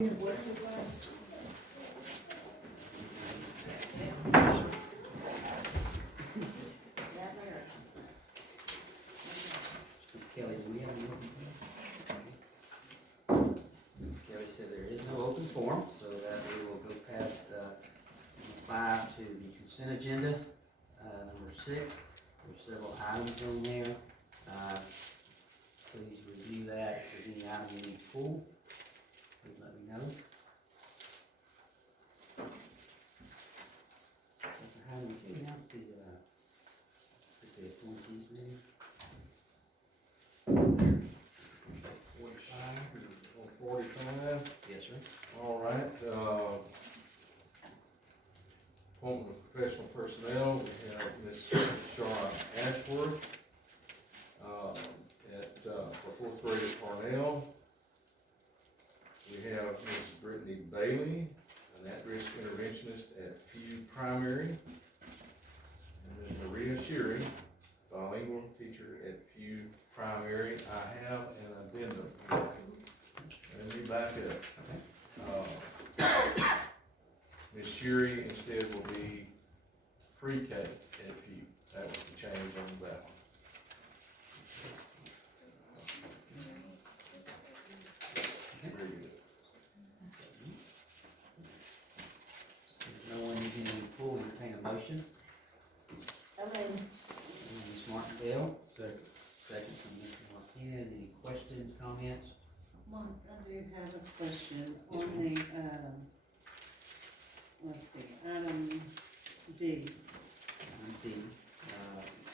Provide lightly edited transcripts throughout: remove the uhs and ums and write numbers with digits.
Ms. Kelly, do we have any open forum? Ms. Kelly said there is no open forum, so that we will go past 5 to the consent agenda. Number 6, there's several items on there. Please review that. If there's any item you need to pull, please let me know. Mr. Hyman, would you announce the appointees meeting? 45. Yes, sir. All right. Appointment of professional personnel. We have Ms. Shara Ashworth for 4th grade at Parnell. We have Ms. Brittany Bailey, an at-risk interventionist at Few Primary. And Ms. Maria Sheary, bilingual teacher at Few Primary. I have an addendum. Let me back up. Ms. Sheary instead will be pre-K at Few. That was the change on that one. Very good. If no one needs any pull, entertain a motion. Ms. Martindale. Second from Mr. Martinez. Any questions, comments? Mark, I do have a question Yes, on the, let's see, item D. Item D,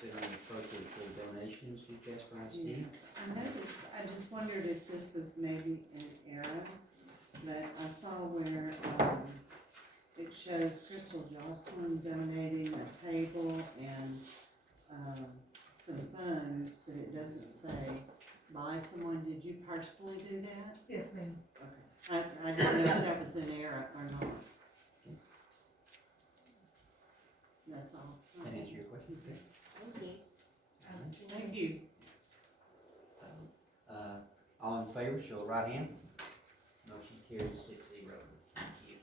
considering appropriate for donations to Casper ISD. Yes, I noticed, I just wondered if this was maybe an error, but I saw where, it shows Crystal Jocelyn donating a table and, some funds, but it doesn't say by someone. Did you personally do that? Yes, ma'am. Okay. I didn't know if that was an error or not. That's all. That answer your question? Okay. Thank you. So, all in favor, show of right hand. Motion carries 6-0. Thank you.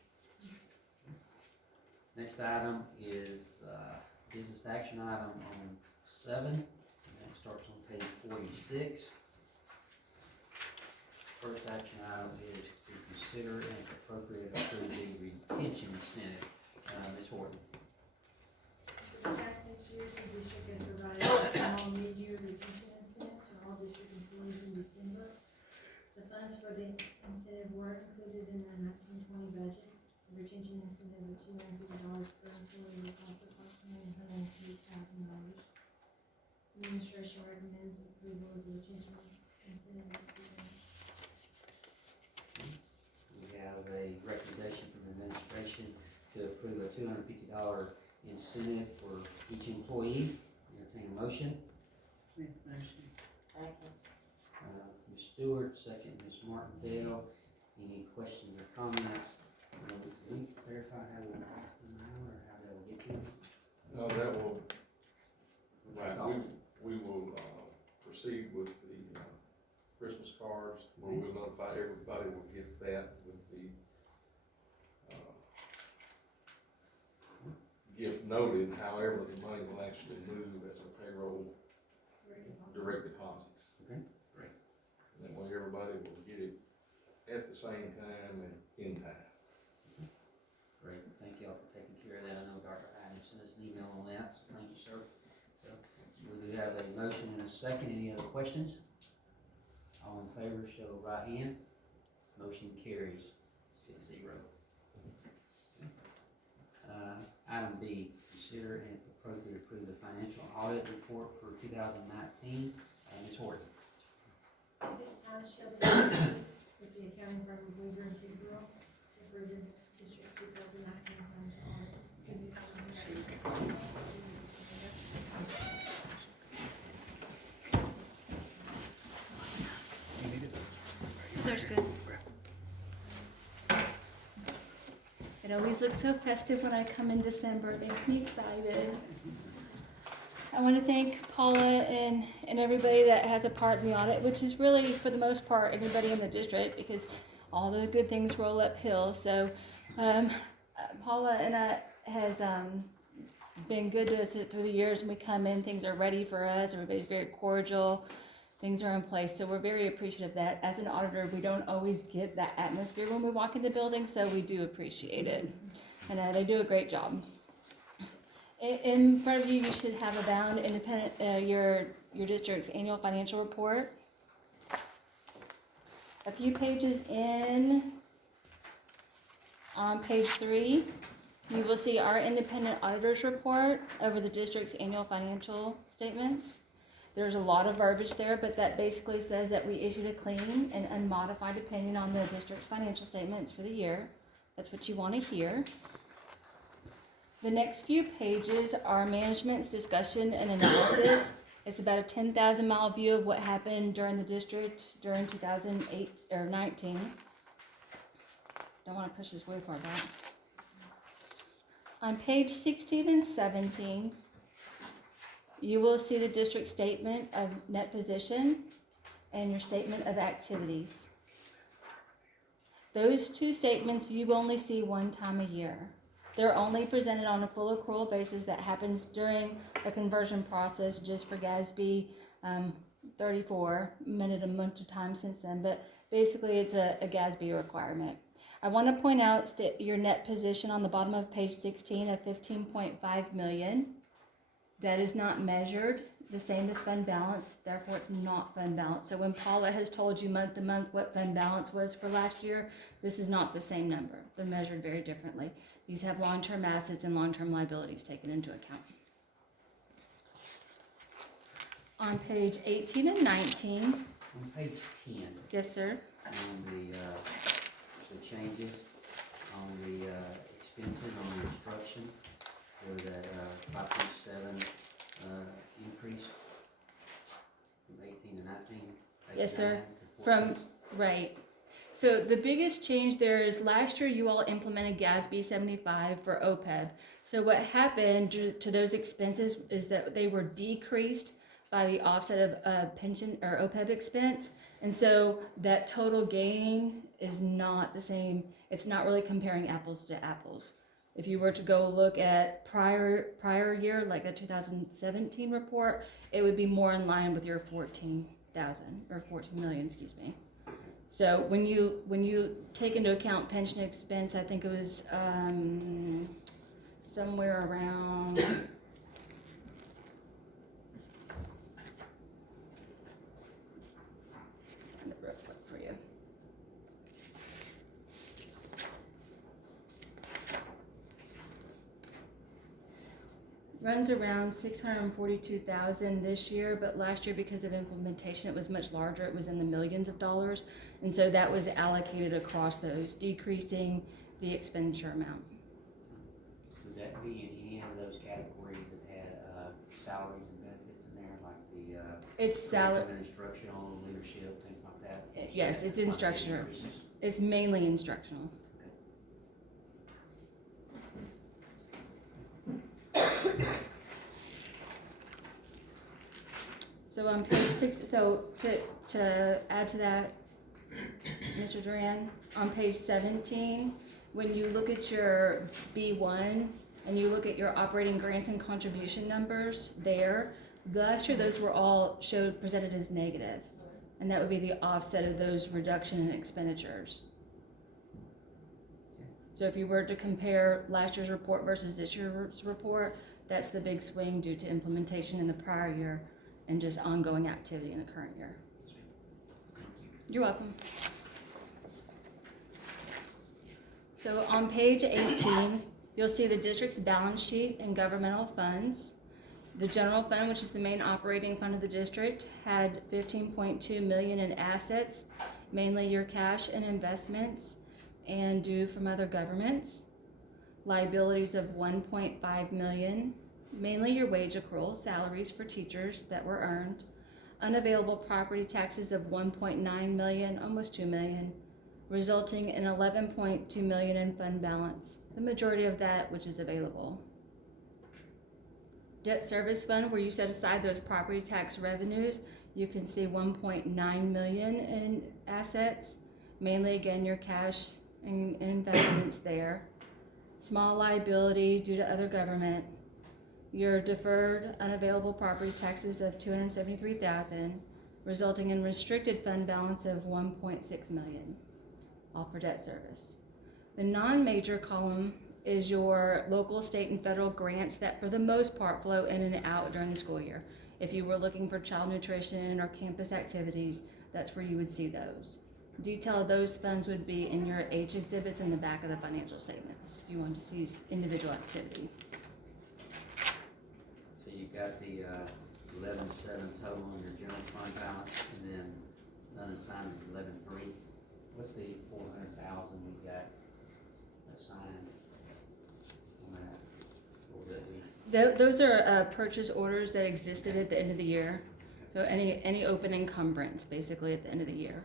Next item is business action item on 7, and that starts on page 46. First action item is to consider and if appropriate approve the retention incentive. Ms. Horton. For the past 6 years, the district has provided a small mid-year retention incentive to all district employees in December. The funds for the incentive were included in the 1920 budget. The retention incentive of $250 per employee will cost approximately $108,000. Administration recommends approval of the retention incentive as presented. We have a recommendation from the administration to approve a $250 incentive for each employee. Entertain a motion. Ms. Motion. Second. Ms. Stewart, second Ms. Martindale. Any questions or comments? Can we clarify how we'll or how that will get to them? No, that will, right, we will proceed with the Christmas cards, where we'll notify everybody, will get that with the gift noted. However, the money will actually move as a payroll direct deposits. Okay, great. And that way everybody will get it at the same time and in time. Great, thank you all for taking care of that. I know Dr. Hyden sent us an email on that, so thank you, sir. So, we have a motion and a second. Any other questions? All in favor, show of right hand. Motion carries 6-0. Item B, consider and if appropriate approve the financial audit report for 2019. Ms. Horton. This time shall be presented with the accounting firm of Weaver and Tidwell to present district 2019 financial audit. There's good. It always looks so festive when I come in December. It makes me excited. I want to thank Paula and everybody that has a part in the audit, which is really, for the most part, anybody in the district, because all the good things roll uphill. So Paula and I has been good to us through the years. When we come in, things are ready for us. Everybody's very cordial. Things are in place. So we're very appreciative of that. As an auditor, we don't always get that atmosphere when we walk in the building, so we do appreciate it. And they do a great job. In front of you, you should have a bound independent, your district's annual financial report. A few pages in, on page 3, you will see our independent auditor's report over the district's annual financial statements. There's a lot of verbiage there, but that basically says that we issued a clean and unmodified opinion on the district's financial statements for the year. That's what you want to hear. The next few pages are management's discussion and analysis. It's about a 10,000 mile view of what happened during the district during 2008 or 19. Don't want to push this way far back. On page 16 and 17, you will see the district statement of net position and your statement of activities. Those two statements you only see one time a year. They're only presented on a full accrual basis that happens during a conversion process just for JISD 34, minute a month of time since then, but basically it's a JISD requirement. I want to point out your net position on the bottom of page 16 of 15.5 million. That is not measured the same as fund balance, therefore it's not fund balance. So when Paula has told you month to month what fund balance was for last year, this is not the same number. They're measured very differently. These have long-term assets and long-term liabilities taken into account. On page 18 and 19. On page 10. Yes, sir. On the changes on the expenses on the instruction for that 5.7 increase from 18 to 19. Yes, sir. 9 to 14. Right. So the biggest change there is last year you all implemented JISD 75 for OPEB. So what happened to those expenses is that they were decreased by the offset of pension or OPEB expense. And so that total gain is not the same. It's not really comparing apples to apples. If you were to go look at prior year, like a 2017 report, it would be more in line with your 14,000 or 14 million, excuse me. So when you take into account pension expense, I think it was somewhere around. Real quick for you. Runs around 642,000 this year, but last year because of implementation it was much larger. It was in the millions of dollars, and so that was allocated across those, decreasing the expenditure amount. Would that be in any of those categories that had salaries and benefits in there, like the It's salary. curriculum, instructional, leadership, things like that? Yes, it's Like instructional. increases? It's mainly instructional. So on page 6, so to add to that, Mr. Duran, on page 17, when you look at your B1 and you look at your operating grants and contribution numbers there, last year those were all presented as negative, and that would be the offset of those reduction in expenditures. So if you were to compare last year's report versus this year's report, that's the big swing due to implementation in the prior year and just ongoing activity in the current year. You're welcome. So on page 18, you'll see the district's balance sheet and governmental funds. The general fund, which is the main operating fund of the district, had 15.2 million in assets, mainly your cash and investments and due from other governments. Liabilities of 1.5 million, mainly your wage accrual, salaries for teachers that were earned. Unavailable property taxes of 1.9 million, almost 2 million, resulting in 11.2 million in fund balance, the majority of that which is available. Debt service fund, where you set aside those property tax revenues, you can see 1.9 million in assets, mainly again your cash and investments there. Small liability due to other government. Your deferred unavailable property taxes of $273,000, resulting in restricted fund balance of $1.6 million, all for debt service. The non-major column is your local, state, and federal grants that for the most part flow in and out during the school year. If you were looking for child nutrition or campus activities, that's where you would see those. Detail of those funds would be in your H exhibits in the back of the financial statements if you wanted to see individual activity. So you've got the 11.7 total on your general fund balance, and then unassigned is 11.3. What's the 400,000 we've got assigned on that? What would that be? Those are purchase orders that existed at the end of the year. So any open encumbrance basically at the end of the year.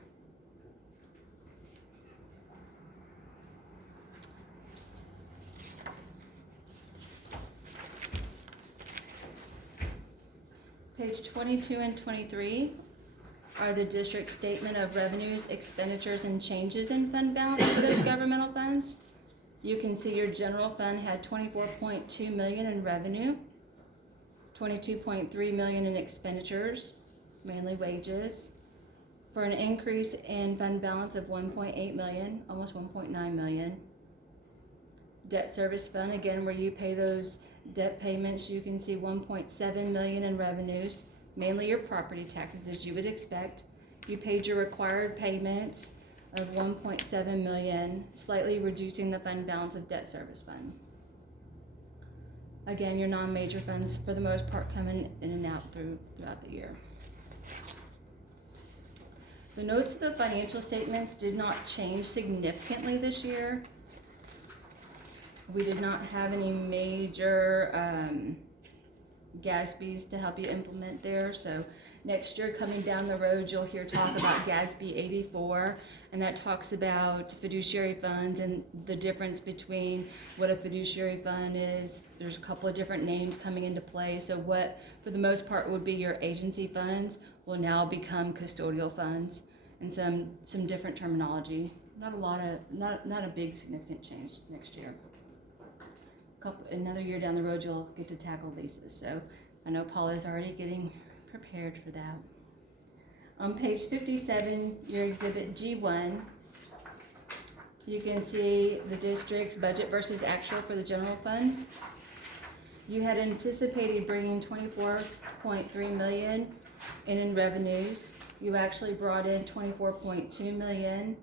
Page 22 and 23 are the district statement of revenues, expenditures, and changes in fund balance for those governmental funds. You can see your general fund had $24.2 million in revenue, $22.3 million in expenditures, mainly wages, for an increase in fund balance of $1.8 million, almost $1.9 million. Debt service fund, again, where you pay those debt payments, you can see $1.7 million in revenues, mainly your property taxes as you would expect. You paid your required payments of $1.7 million, slightly reducing the fund balance of debt service fund. Again, your non-major funds for the most part coming in and out throughout the year. The notes to the financial statements did not change significantly this year. We did not have any major GASBs to help you implement there. So next year coming down the road, you'll hear talk about GASB 84, and that talks about fiduciary funds and the difference between what a fiduciary fund is. There's a couple of different names coming into play. So what, for the most part, would be your agency funds will now become custodial funds, and some different terminology. Not a big significant change next year. Another year down the road, you'll get to tackle leases. So I know Paula is already getting prepared for that. On page 57, your exhibit G1, you can see the district's budget versus actual for the general fund. You had anticipated bringing $24.3 million in revenues. You actually brought in $24.2 million,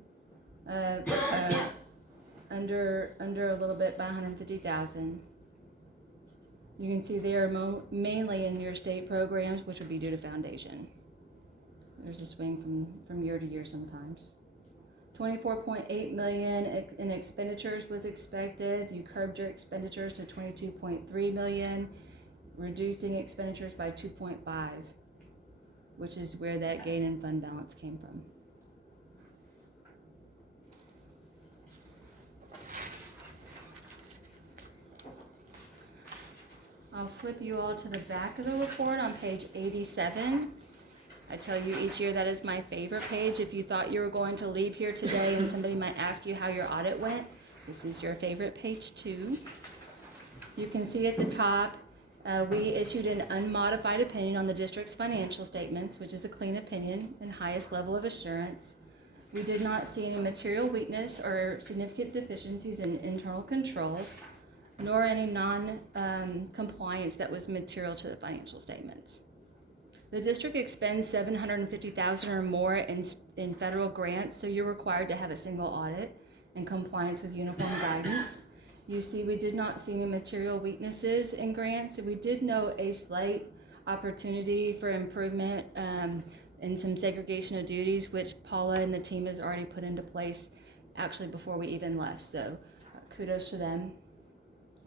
under a little bit by $150,000. You can see they are mainly in your state programs, which would be due to foundation. There's a swing from year to year sometimes. $24.8 million in expenditures was expected. You curbed your expenditures to $22.3 million, reducing expenditures by 2.5, which is where that gain in fund balance came from. I'll flip you all to the back of the report on page 87. I tell you each year that is my favorite page. If you thought you were going to leave here today and somebody might ask you how your audit went, this is your favorite page too. You can see at the top, we issued an unmodified opinion on the district's financial statements, which is a clean opinion and highest level of assurance. We did not see any material weakness or significant deficiencies in internal controls, nor any non-compliance that was material to the financial statements. The district expends $750,000 or more in federal grants, so you're required to have a single audit in compliance with uniform guidance. You see, we did not see any material weaknesses in grants, and we did note a slight opportunity for improvement in some segregation of duties, which Paula and the team has already put into place actually before we even left, so kudos to them.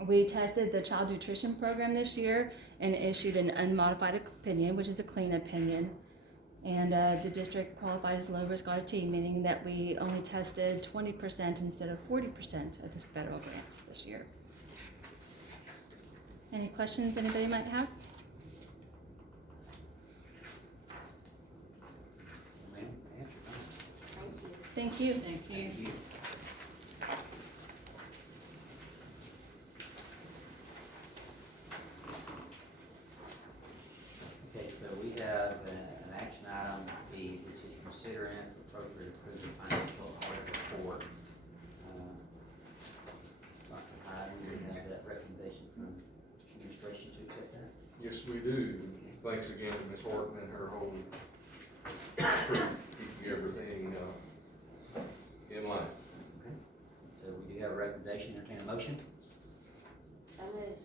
We tested the child nutrition program this year and issued an unmodified opinion, which is a clean opinion. And the district qualified as low-risk auditee, meaning that we only tested 20% instead of 40% of the federal grants this year. Any questions anybody might have? Ma'am, answer. Thank you. Thank you. Thank you. Thank you. Okay, so we have an action item, D, which is consider and appropriate approve the financial audit report. Dr. Hyde, we have that recommendation from administration to accept that. Yes, we do. Thanks again to Ms. Horton and her whole crew, keeping everything, in line. Okay. So we do have a recommendation, entertain a motion. So moved.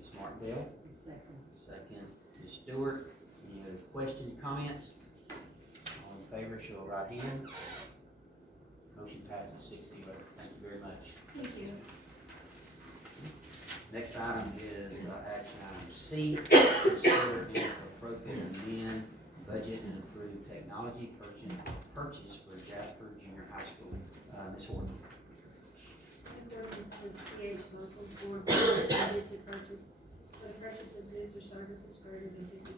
Ms. Martindale, Second. second, Ms. Stewart. Any other questions, comments? All in favor, show of right hand. Motion passes 6-0. Thank you very much. Thank you. Next item is action item C, consider and appropriate amend budget and approve technology purchase for Jasper Junior High School. Ms. Horton. In accordance with CH local board budget to purchase, for the purchase of goods or services greater than $50,000.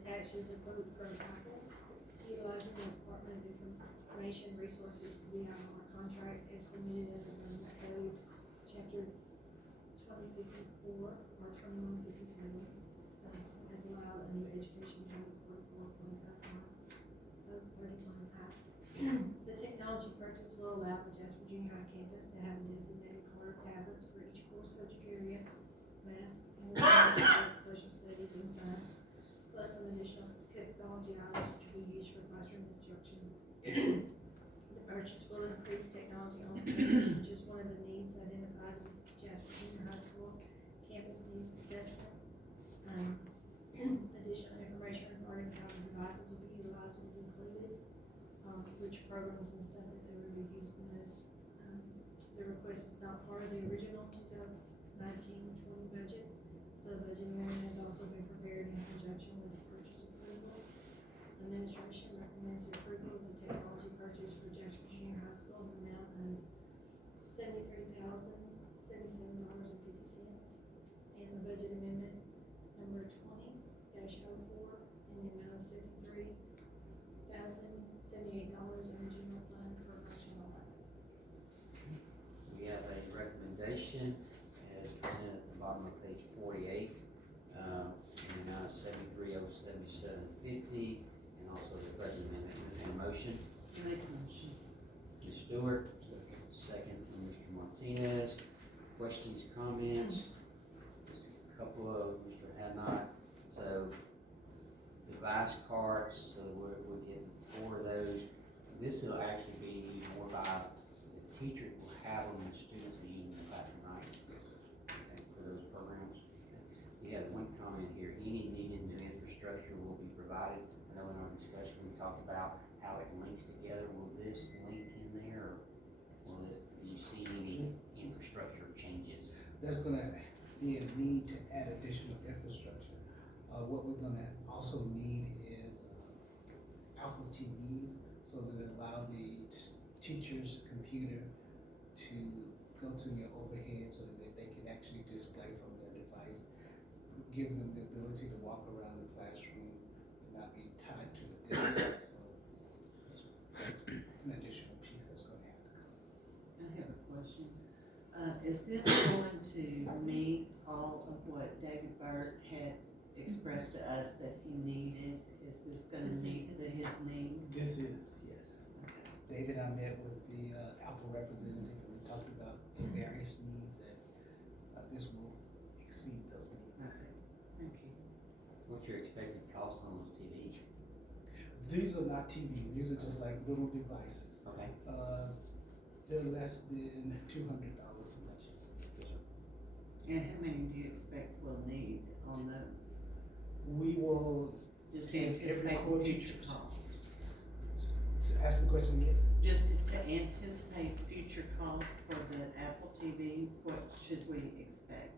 Attached is a quote from Apple, utilizing the Department of Information Resources DIR contract as permitted under the code, chapter 2054 or 2157, as allowed under Education Code 44.55 of 31I. The technology purchase will allow the Jasper Junior High campus to have a designated cart of tablets for each core subject area, math, English, social studies, and science, plus some additional technology items which will be used for classroom instruction. The purchase will increase technology on campus, which is one of the needs identified in Jasper Junior High School campus needs assessment. Additional information regarding how the devices will be utilized was included, which programs and stuff that they will be used in those. The request is not part of the original 2019-20 budget, so the budget amendment has also been prepared in conjunction with the purchase approval. Administration recommends the approval of the technology purchase for Jasper Junior High School in the amount of $73,077.50, and the budget amendment number 20-04 in the amount of $73,078 in the general fund for functional lab. We have a recommendation as presented at the bottom of page 48, in the amount of $73,077.50, and also the budget amendment. Entertain a motion. Make a motion. Ms. Stewart, second from Mr. Martinez. Questions, comments? Just a couple of Mr. Hadnot. So device cards, so we're getting 4 of those. This will actually be used more by the teachers will have them and students will use them in the classroom, right? Okay, for those programs. We have one comment here, any needed new infrastructure will be provided. I know in our discussion, we talked about how it links together. Will this link in there, or will it, do you see any infrastructure changes? There's gonna be a need to add additional infrastructure. What we're gonna also need is Apple TVs, so that it allow the teacher's computer to go to your overhead so that they can actually display from their device. Gives them the ability to walk around the classroom and not be tied to the desk. So that's an additional piece that's gonna have to come. I have a question. Is this going to meet all of what David Burt had expressed to us that he needed? Is this gonna meet his needs? This is, yes. David, I met with the Apple representative and we talked about the various needs and this will exceed those needs. Okay, thank you. What's your expected cost on those TVs? These are not TVs, these are just like little devices. Okay. They're less than $200 a month. And how many do you expect we'll need on those? We will Just take anticipate every core future teachers. cost. Ask the question again. Just to anticipate future costs for the Apple TVs, what should we expect?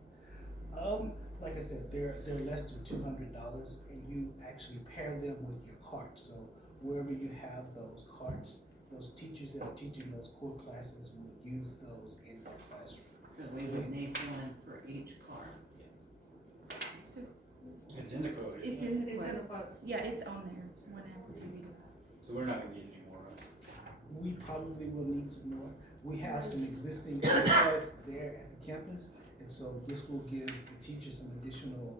Like I said, they're less than $200 and you actually pair them with your cart. So wherever you have those carts, those teachers that are teaching those core classes will use those in their classroom. So we would need one for each car. Yes. So It's in the code. it's isn't it? in the quote. Yeah, it's on there. One Apple TV device. So we're not gonna get any more, right? we probably will need some more. We have some existing iPads there at the campus, and so this will give the teachers some additional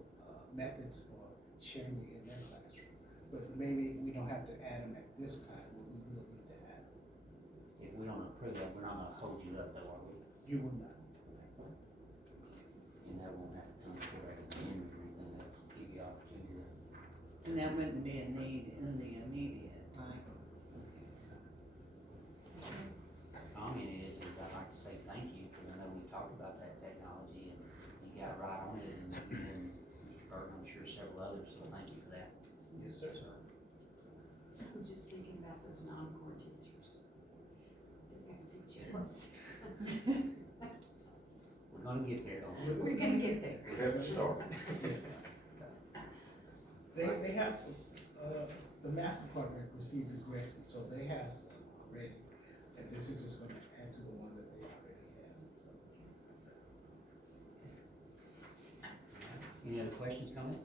methods for sharing it in their classroom. But maybe we don't have to add them at this time, but we will need to add them. If we don't approve that, we're not gonna hold you up though, are we? You will not. And that won't have to come before at the end or anything, that'll give you opportunity to. And that wouldn't be a need in the immediate. Comment is I'd like to say thank you, because I know we talked about that technology and you got right on it, and Mr. Burton, I'm sure several others, so thank you for that. Yes, sir. I'm just thinking about those non-core teachers. They're gonna be jealous. We're gonna get there, don't we? We're gonna get there. We have to start. They have, the math department received a grant, so they have some already. And this is just gonna add to the ones that they already have, so. Any other questions, comments?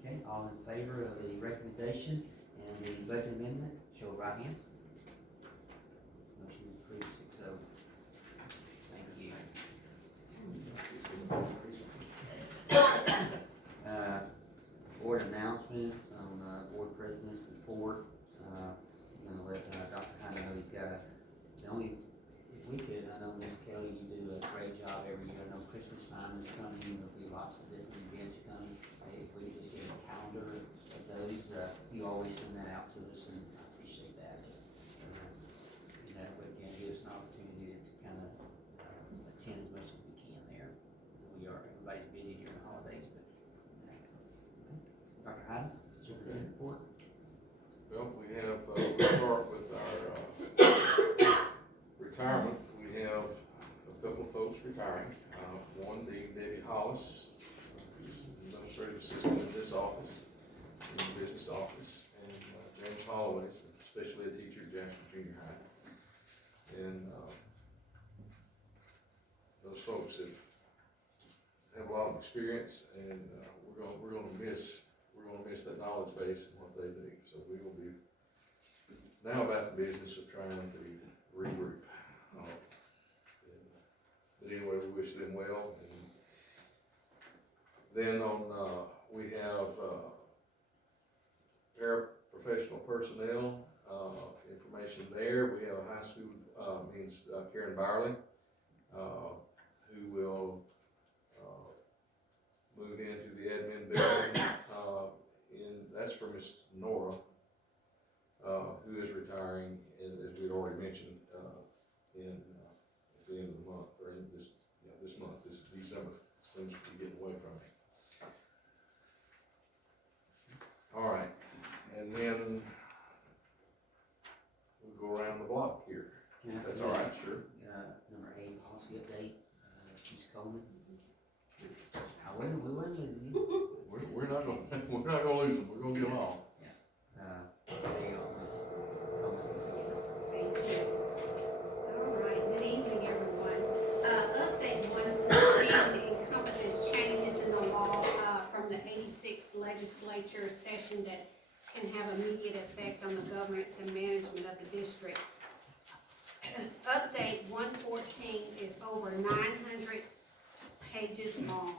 Okay, all in favor of the recommendation and the budget amendment, show of right hand. Motion is approved 6-0. Thank you. Board announcements on, board president's report. I'm gonna let, Dr. Hunter know he's got the only, if we could, I know Ms. Kelly, you do a great job every year. I know Christmas time is coming, there'll be lots of different events coming. If we could just get a calendar of those, you always send that out to us, and I appreciate that. And that would, again, give us an opportunity to kind of attend as much as we can there. We are, everybody's busy during the holidays, but, Dr. Hyden, superintendent report. Well, we have, we'll start with our, retirement. We have a couple of folks retiring. One being Debbie Hollis, who's administrative assistant in this office, in the business office, and James Holloway, special ed teacher at Jasper Junior High. And, those folks have a lot of experience, and, we're gonna miss that knowledge base and what they do. So we will be now about the business of trying to regroup. But anyway, we wish them well. And then we have paraprofessional personnel information there. We have a high school, Karen Byerly, who will move into the admin building. That's for Miss Nora, who is retiring, as we'd already mentioned, at the end of the month, or in this month, this December, seems to be getting away from me. All right, and then we'll go around the block here. Yeah. That's all right, sure. Number 8, policy update, Chief Coleman. We wouldn't lose you. We're not gonna lose them, we're gonna get them all. They always Thank you. All right, good evening, everyone. Update 114 encompasses changes in the law from the 86th legislature session that can have immediate effect on the governance and management of the district. Update 114 is over 900 pages long.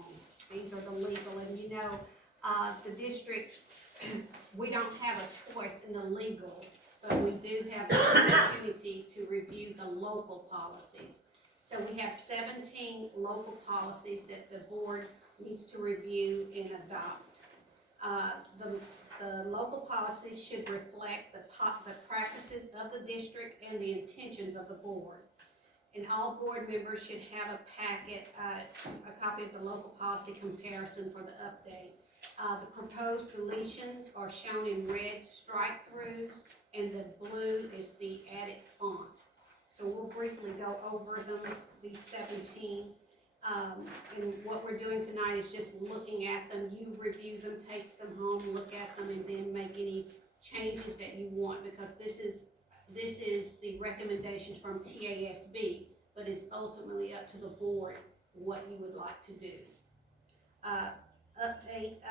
These are the legal, and you know, the district, we don't have a choice in the legal, but we do have the opportunity to review the local policies. So we have 17 local policies that the board needs to review and adopt. The local policies should reflect the practices of the district and the intentions of the board. And all board members should have a packet, a copy of the local policy comparison for the update. The proposed deletions are shown in red strike-throughs, and the blue is the added font. So we'll briefly go over them, these 17. And what we're doing tonight is just looking at them. You review them, take them home, look at them, and then make any changes that you want, because this is the recommendations from TASB, but it's ultimately up to the board what you would like to do. Update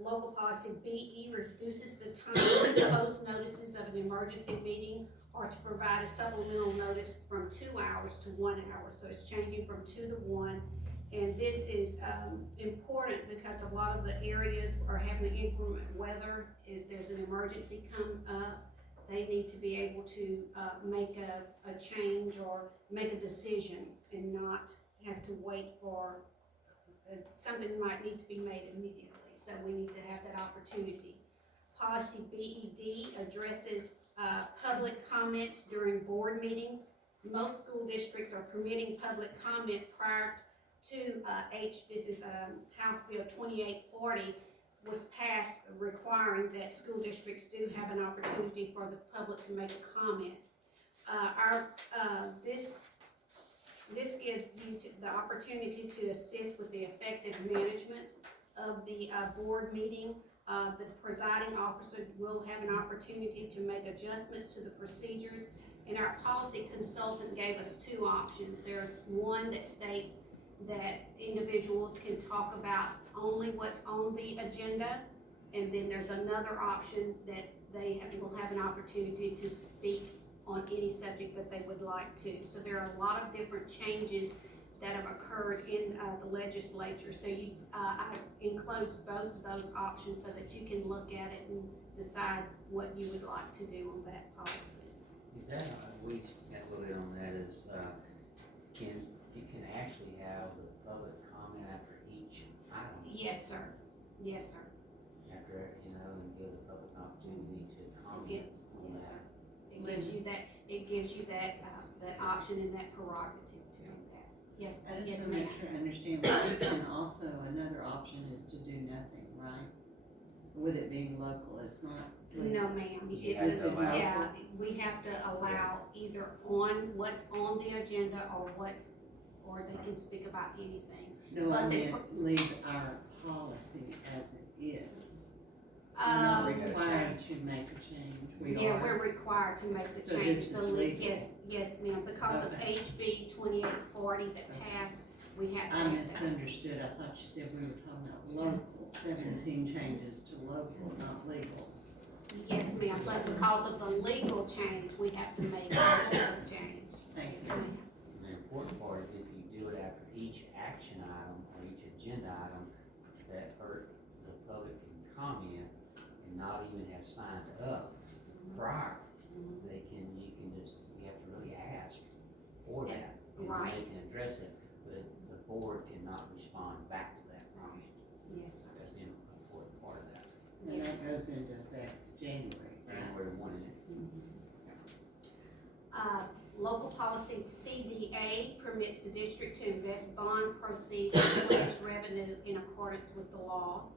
local policy BE reduces the time to post notices of an emergency meeting or to provide a supplemental notice from 2 hours to 1 hour. So it's changing from 2 to 1. And this is important because a lot of the areas are having inclement weather. If there's an emergency come up, they need to be able to make a change or make a decision and not have to wait for something might need to be made immediately. So we need to have that opportunity. Policy BED addresses public comments during board meetings. Most school districts are permitting public comment prior to this is House Bill 2840 was passed requiring that school districts do have an opportunity for the public to make a comment. This gives you the opportunity to assist with the effective management of the board meeting. The presiding officer will have an opportunity to make adjustments to the procedures, and our policy consultant gave us 2 options. There's one that states that individuals can talk about only what's on the agenda, and then there's another option that will have an opportunity to speak on any subject that they would like to. So there are a lot of different changes that have occurred in the legislature. So I enclosed both of those options so that you can look at it and decide what you would like to do on that policy. Is that, we got a little bit on that, is, you can actually have the public comment after each item? Yes, sir. Yes, sir. After, and give the public an opportunity to comment on Yes, that. sir. It gives you that option and that prerogative to do that. Yes, I just yes, want to ma'am. make sure I understand, but and also another option is to do nothing, right? With it being local, it's not. No, ma'am. You It's have to allow- yeah, we have to allow either on what's on the agenda or they can speak about anything. No, I But they meant leave our policy as it is. We're not Um, required to make a change. We Yeah, are. we're required to make the So change. this is legal? Yes, ma'am, because of Okay. HB 2840 that Okay. passed, we have to I have that. misunderstood. I thought you said we were talking about local, 17 changes to local, not legal. Yes, ma'am, but because of the legal change, we have to make a change. Thank Yes, you. ma'am. And the important part is if you do it after each action item or each agenda item, that the public can comment and not even have signed up prior, you have to really ask for that. And Right. they can address it, but the board cannot respond back to that comment. Yes, sir. That's the important part of that. And Yes. that goes into effect January, right? January 1 is it? Local policy CDA permits the district to invest bond proceeds and collect revenue in accordance with the law.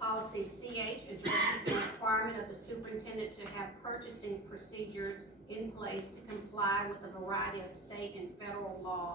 Policy CH addresses the requirement of the superintendent to have purchasing procedures in place to comply with a variety of state and federal laws.